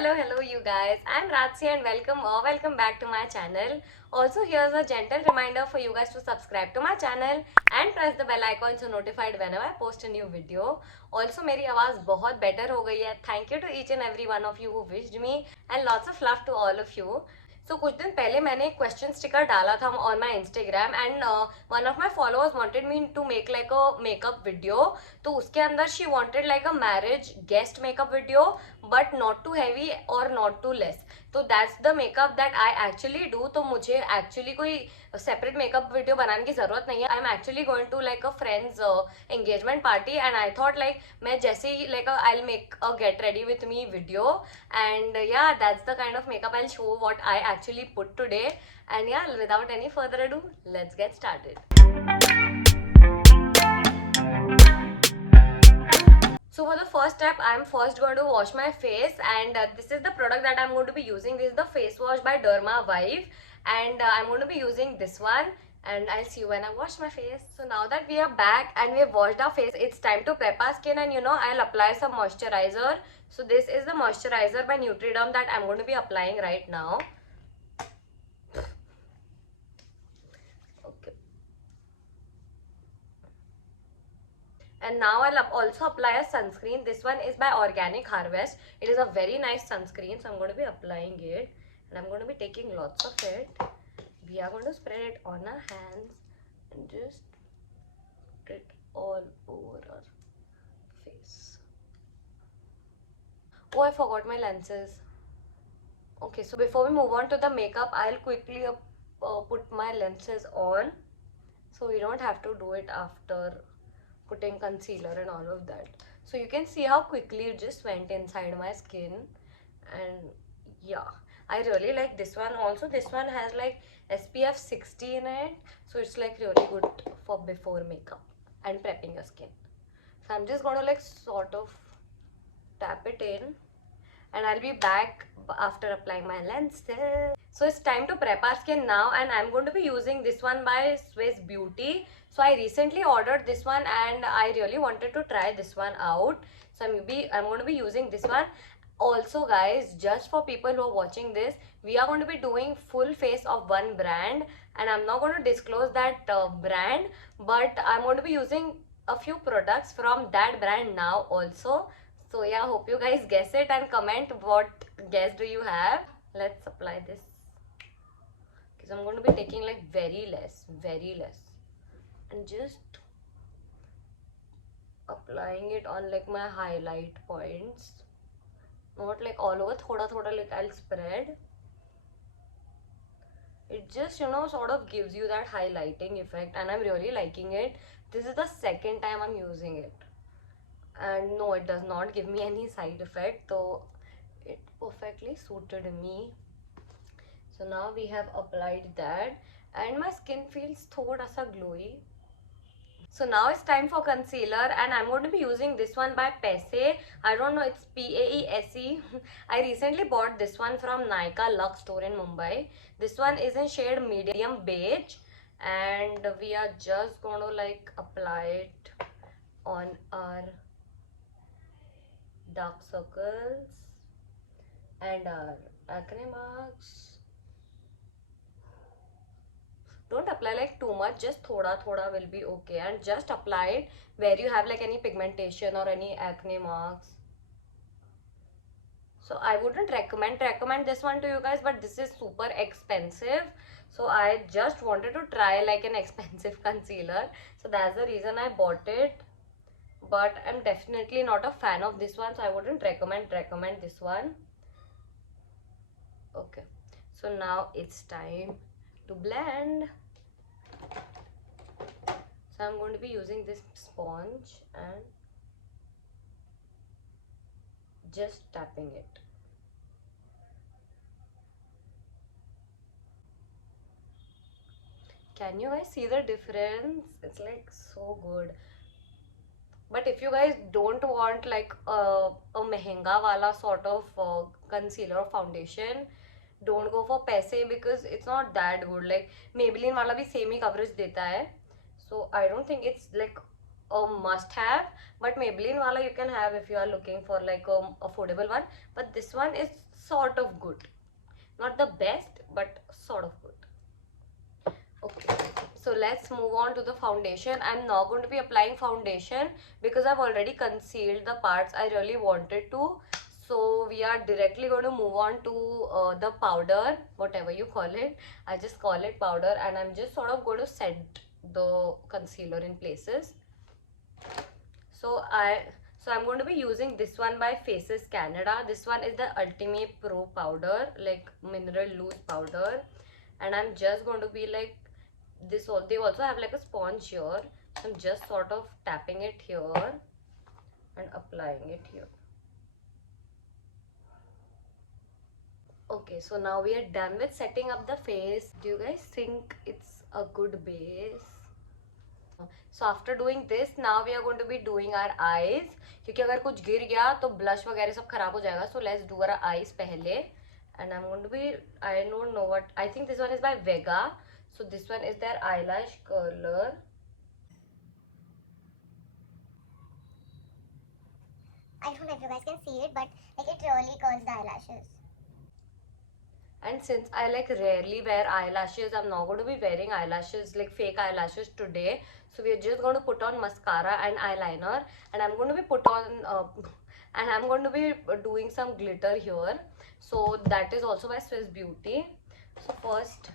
Hello, you guys. I'm Ratsi and welcome back to my channel. Also, here's a gentle reminder for you guys to subscribe to my channel and press the bell icon so notified whenever I post a new video. Also, मेरी आवाज़ बहुत better हो गई है. Thank you to each and every one of you who wished me and lots of love to all of you. So कुछ दिन पहले मैंने एक क्वेश्चन स्टिकर डाला था on my Instagram and one of my followers wanted me to make like a makeup video. तो उसके अंदर she wanted like a marriage guest makeup video but not too heavy और नॉट टू लेस. तो that's the makeup that I actually do. तो मुझे actually कोई separate makeup video बनाने की जरूरत नहीं है. I am actually going to like a friends engagement party and I thought like मैं जैसे ही like I will make a get ready with me video and yeah, that's the kind of makeup I'll show what I actually put today. And yeah, without any further ado, let's get started. So for the first step, I'm first going to wash my face, and this is the product that I'm going to be using. This is the face wash by Derma Vive, and I'm going to be using this one, and I'll see you when I wash my face. So now that we are back and we have washed our face, it's time to prep our skin, and I'll apply some moisturizer. So this is the moisturizer by Nutriderm that I'm going to be applying right now. Okay. And now I'll also apply a sunscreen. This one is by Organic Harvest. It is a very nice sunscreen, so I'm going to be applying it, and I'm going to be taking lots of it. We are going to spread it on our hands and just put it all over our face. Oh, I forgot my lenses. Okay, so before we move on to the makeup, I'll quickly put my lenses on, so we don't have to do it after putting concealer and all of that. So you can see how quickly it just went inside my skin. And yeah, I really like this one. Also, this one has like SPF 60 in it, so it's like really good for before makeup and prepping your skin. So I'm just gonna like sort of tap it in, and I'll be back after applying my lenses. So it's time to prep our skin now, and I'm going to be using this one by Swiss Beauty. So I recently ordered this one and I really wanted to try this one out. So I'm going to be using this one. Also guys, just for people who are watching this, we are going to be doing full face of one brand, and I'm not going to disclose that brand, but I'm going to be using a few products from that brand now also. So yeah, hope you guys guess it and comment what guess do you have. Let's apply this, because I'm going to be taking like very less, and just applying it on like my highlight points, not like all over. Thoda like I'll spread. It just sort of gives you that highlighting effect, and I'm really liking it. This is the second time I'm using it, and no, it does not give me any side effect, so it perfectly suited me. So now we have applied that, and my skin feels thoda sa glowy. So now it's time for concealer, and I'm going to be using this one by Paese. I don't know, it's Paese. I recently bought this one from Nykaa Lux store in Mumbai. This one is in shade medium beige, and we are just going to like apply it on our dark circles and our acne marks. Don't apply like too much, just thoda will be okay, and just apply it where you have like any pigmentation or any acne marks. So I wouldn't recommend this one to you guys, but this is super expensive, so I just wanted to try like an expensive concealer, so that's the reason I bought it. But I'm definitely not a fan of this one, so I wouldn't recommend this one. Okay, so now it's time to blend. So I'm going to be using this sponge and just tapping it. Can you guys see the difference? It's like so good. But if you guys don't want like a mehenga wala sort of concealer or foundation, don't go for Paise, because it's not that good. Like Maybelline wala bhi same hi coverage deta hai, so I don't think it's like a must have. But Maybelline wala you can have if you are looking for like a affordable one, but this one is sort of good. Not the best, but sort of good. Okay, so let's move on to the foundation. I'm not going to be applying foundation because I've already concealed the parts I really wanted to. So we are directly going to move on to the powder, whatever you call it. I just call it powder, and I'm just sort of going to set the concealer in places. So I'm going to be using this one by Faces Canada. This one is the Ultimate Pro powder, like mineral loose powder, and I'm just going to be like this. They also have like a sponge here, so I'm just sort of tapping it here and applying it here. Okay, so now we are done with setting up the face. Do you guys think it's a good base? So after doing this, now we are going to be doing our eyes. क्योंकि अगर कुछ गिर गया तो blush वगैरह सब खराब हो जाएगा. So let's do our eyes पहले. And I'm going to be, I don't know what, I think this one is by Vega. So this one is their eyelash curler. I don't know if you guys can see it, but like it really curls the eyelashes. And since I like rarely wear eyelashes, I'm not going to be wearing eyelashes, like fake eyelashes today. So we're just going to put on mascara and eyeliner, and I'm going to be and I'm going to be doing some glitter here. So that is also by Swiss Beauty. So first,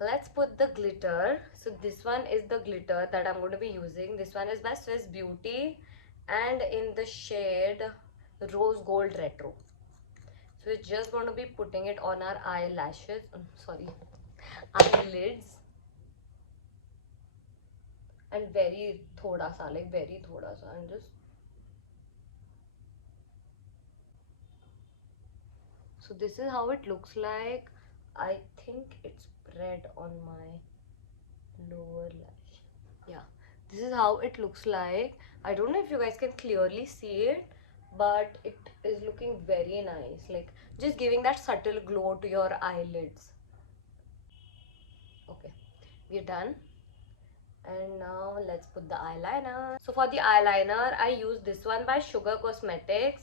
let's put the glitter. So this one is the glitter that I'm going to be using. This one is by Swiss Beauty, and in the shade Rose Gold Retro. So we're just going to be putting it on our eyelashes. Sorry, eyelids. And very thoda sa, like very thoda sa. And just. So this is how it looks like. I think it's spread on my lower lash. Yeah, this is how it looks like. I don't know if you guys can clearly see it, but it is looking very nice, like just giving that subtle glow to your eyelids. Okay, we're done, and now let's put the eyeliner. So for the eyeliner, I use this one by Sugar Cosmetics,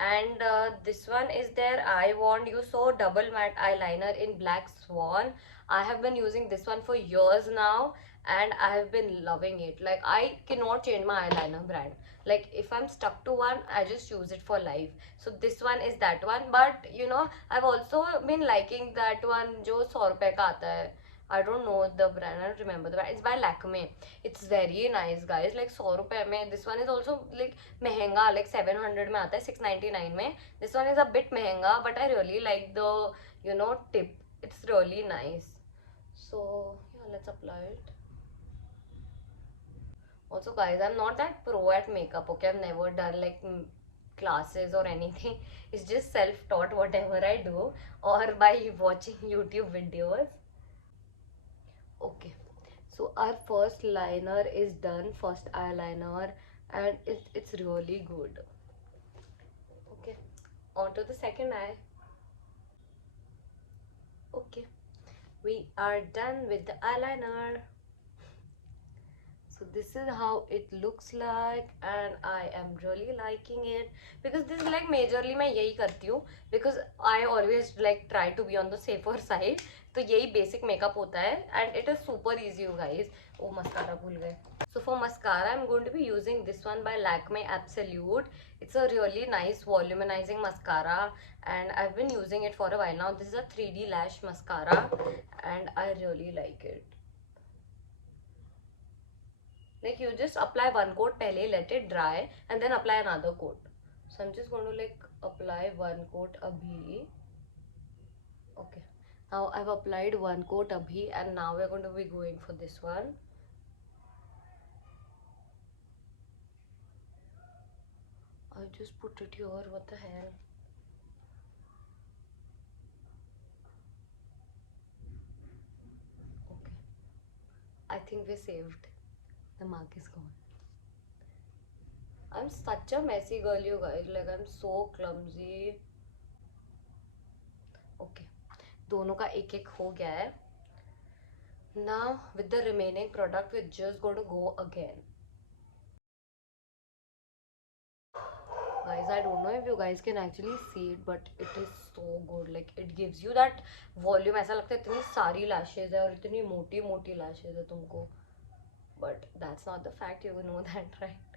and this one is their I Want You So double matte eyeliner in Black Swan. I have been using this one for years now, and I have been loving it. Like, I cannot change my eyeliner brand. Like, if I'm stuck to one, I just use it for life. So this one is that one. But you know, I've also been liking that one जो 100 रुपए का आता है. I don't know the brand, I don't remember the brand. It's by Lakme. It's very nice, guys. Like 100 रुपए में. This one is also like महंगा, like 700 में आता है, 699 में. This one is a bit महंगा, but I really like the, you know, tip. It's really nice. So yeah, let's apply it. Also, guys, I'm not that pro at makeup. Okay, I've never done like classes or anything. It's just self-taught whatever I do, or by watching YouTube videos. Okay, so our first liner is done, first eyeliner, and it's really good. Okay, on to the second eye. Okay, we are done with the eyeliner. So this is how it looks like, and I am really liking it because this is like majorly मैं यही करती हूँ because I always like try to be on the safer side. तो यही basic makeup होता है, and it is super easy, you guys. Oh, mascara भूल गए. So for mascara, I'm going to be using this one by Lakme Absolute. It's a really nice voluminizing mascara, and I've been using it for a while now. This is a 3D lash mascara, and I really like it. Like, you just apply one coat pehle, let it dry, and then apply another coat. So I'm just going to like apply one coat abhi. Okay, now I've applied one coat abhi, and now we're going to be going for this one. I just put it here, what the hell. Okay, I think we're saved. The mark is gone. I'm such a messy girl, you guys. Like, I'm so clumsy. Okay, दोनों का एक एक हो गया है. Now with the remaining product, we're just going to go again. guys, I don't know if you guys can actually see it, but it is so good. Like it gives you that volume. ऐसा लगता है इतनी सारी lashes है और इतनी मोटी मोटी lashes है तुमको, but that's not the fact. You know that, right?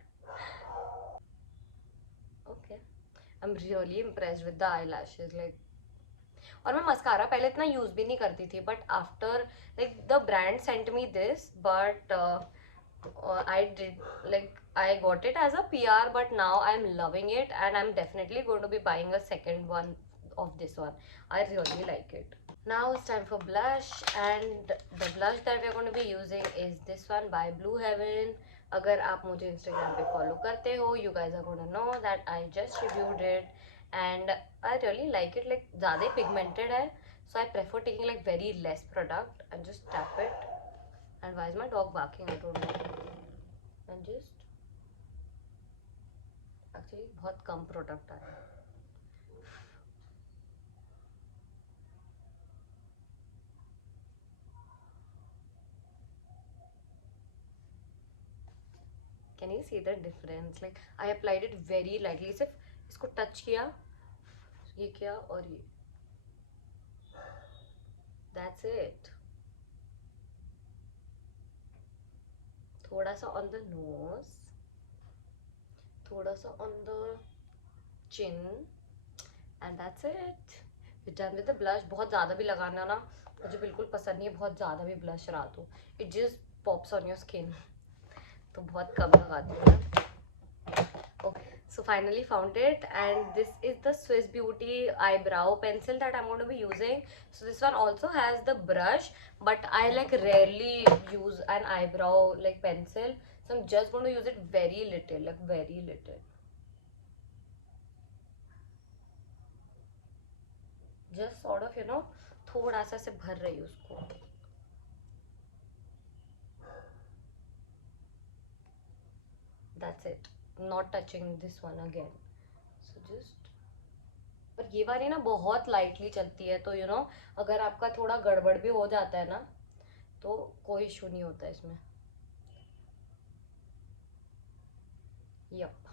Okay, I'm really impressed with the eyelashes. Like, और मैं मस्कारा पहले इतना यूज भी नहीं करती थी, but after like the brand sent me this, but I did, like I got it as a PR, but now I'm loving it and I'm definitely going to be buying a second one of this one. I really like it. Now it's time for blush, and the blush that we're going to be using is this one by Blue Heaven. अगर आप मुझे Instagram पे follow करते हो, you guys are going to know that I just reviewed it and I really like it. Like ज़्यादा ही pigmented है, so I prefer taking like very less product and just tap it. And why is my dog barking? I don't know. And just actually बहुत कम product आया. Can you see the difference? Like I applied it very lightly. सिर्फ इसको touch किया, ये किया और ये. That's it. थोड़ा सा on the nose, थोड़ा सा on the chin, and that's it. We're done with the blush. बहुत ज़्यादा भी लगाना ना मुझे बिल्कुल पसंद नहीं है, बहुत ज़्यादा भी blush रहा तो it just pops on your skin. तो बहुत कम लगाती हूँ मैं. Okay, so finally found it, and this is the Swiss Beauty eyebrow pencil that I'm going to be using. So this one also has the brush, but I like rarely use an eyebrow like pencil, so I'm just going to use it very little, like very little. Just sort of, you know, थोड़ा सा से भर रही हूँ उसको. That's it. Not touching this one again. So just, और ये वाली ना बहुत लाइटली चलती है, तो यू नो अगर आपका थोड़ा गड़बड़ भी हो जाता है ना तो कोई इशू नहीं होता इसमें. Yup,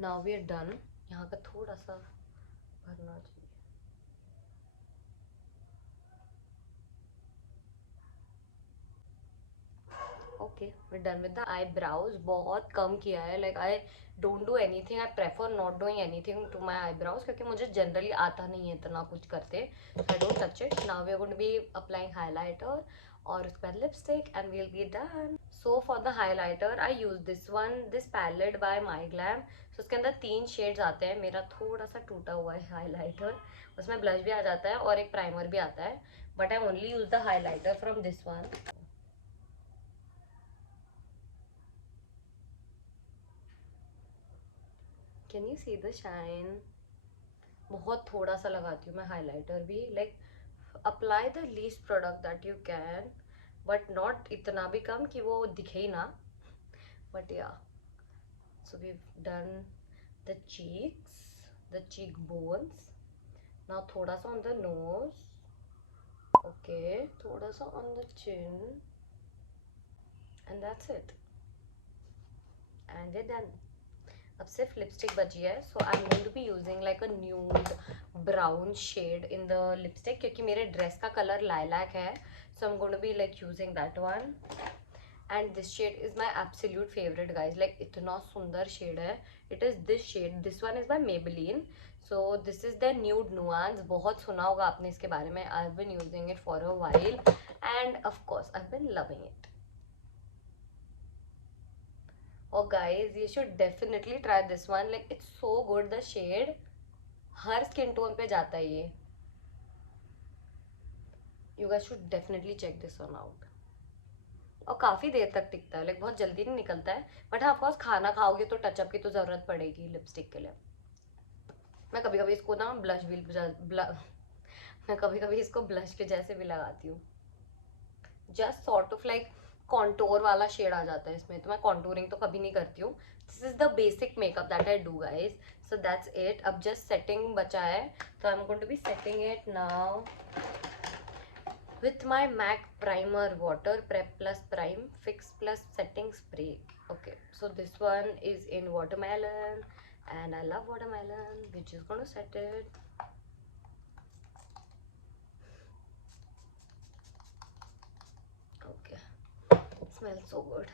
now we are done. यहाँ का थोड़ा सा भरना चाहिए. Okay, we done with the eyebrows. बहुत कम किया है. Like I don't do anything, I prefer not doing anything to my eyebrows, क्योंकि मुझे जनरली आता नहीं है इतना कुछ करते. I don't touch it. Now we are going to be applying highlighter और उसके बाद lipstick and we will be done. So for the highlighter I use this one, this palette by my glam. So उसके अंदर 3 shades आते हैं. मेरा थोड़ा सा टूटा हुआ है हाईलाइटर, उसमें ब्लश भी आ जाता है और एक प्राइमर भी आता है, but I only use the highlighter from this one. Can you see the shine? बहुत थोड़ा सा लगाती हूँ मैं हाइलाइटर भी. Like apply the least product that you can, but not इतना भी कम कि वो दिखे ही ना. But yeah, so we done the cheeks, the cheek bones. Now थोड़ा सा ऑन द नोज. ओके, थोड़ा सा on the chin, and that's it. And we done. अब सिर्फ लिपस्टिक बची है. So I am going to be using like a nude brown shade in the lipstick, क्योंकि मेरे ड्रेस का कलर लाइलैक है. So I am going to be like using that one. And this shade is my absolute favourite guys. Like इतना सुंदर shade है. It is this shade. This one is by Maybelline. So this is the nude nuance. बहुत सुना होगा आपने इसके बारे में. I have been using it for a while and of course I have been loving it. Oh guys, you should definitely try this one. Like it's so good, the shade. Her skin tone पे जाता है ये. You guys should definitely check this one out. और काफ़ी देर तक टिकता है. Like बहुत जल्दी नहीं निकलता है. बट हाँ, ऑफकोर्स खाना खाओगे तो टचअप की तो ज़रूरत पड़ेगी लिपस्टिक के लिए. मैं कभी कभी इसको ना मैं कभी कभी इसको ब्लश के जैसे भी लगाती हूँ. Just sort of like contour वाला शेड आ जाता है इसमें, तो मैं कॉन्टोरिंग तो कभी नहीं करती हूँ. This is the basic makeup that I do guys. So that's it. अब जस्ट सेटिंग बचा है, तो I am going to be setting it now with my MAC primer water prep plus prime fix plus setting spray. Okay, so this one is in watermelon. And I love watermelon. We're just gonna set it. Okay, smells so good.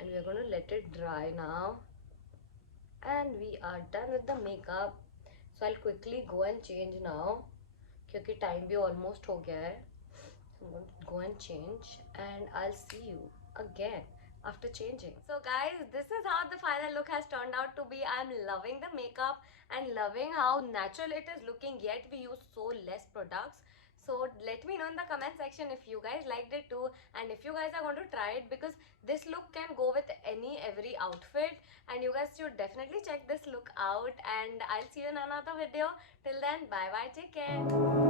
And we're gonna let it dry now. And we are done with the makeup. So I'll quickly go and change now क्योंकि time भी almost हो गया है. So I'm going to go and change and I'll see you again after changing. So guys, this is how the final look has turned out to be. I'm loving the makeup and loving how natural it is looking, yet we use so less products. So let me know in the comment section if you guys liked it too, and if you guys are going to try it, because this look can go with every outfit, and you guys should definitely check this look out. And I'll see you in another video. Till then, bye bye, take care.